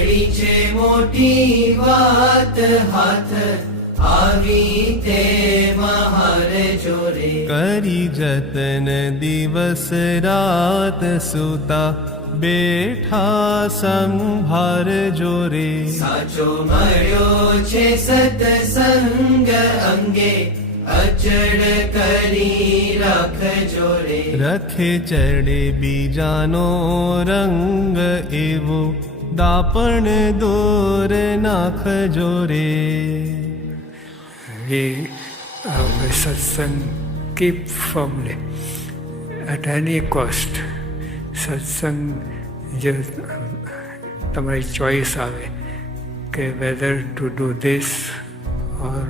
ઘડી છે મોટી વાત હાથ આવી તે મહાર જોરે. કરી જતન દિવસ રાત સુતા બેઠા સંભાર જોરે. સાચો મળ્યો છે સત્સંગ અંગે અચળ કરી રાખજો રે. રખે ચડે બીજાનો રંગ એવો દાપણ દોર નાખજો રે. Satsang keep firmly at any cost. સત્સંગ જે તમારી ચોઈસ આવે કે whether to do this or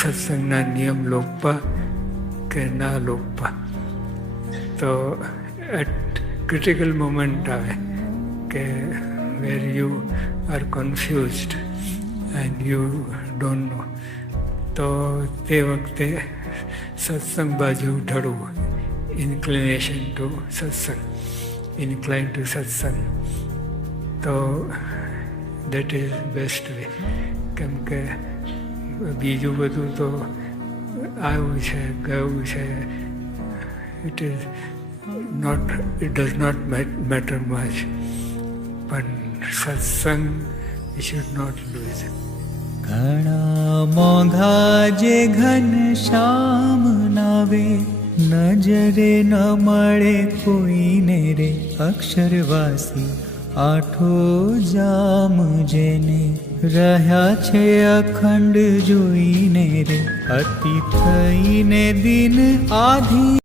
સત્સંગના નિયમ લોકપા કે ના લોકપા. તો એટ ક્રિટિકલ મોમેન્ટ આવે કે where you are confused and you don't know, તો તે વખતે સત્સંગ બાજુ ઢળવું. Inclination to satsang, incline to satsang. તો દેટ ઇઝ બેસ્ટ વે. કેમ કે બીજું બધું તો આવ્યું છે ગયું છે. It does not matter much. પણ સત્સંગ યુ શુડ નોટ લૂઝ. ઘણા મોંઘા જે ઘન શ્યામ નાવે, નજરે ન મળે કોઈને રે. અક્ષરવાસી આઠો જામ જેને, રહ્યા છે અખંડ જોઈને રે. અતિ થઈને દિન આધી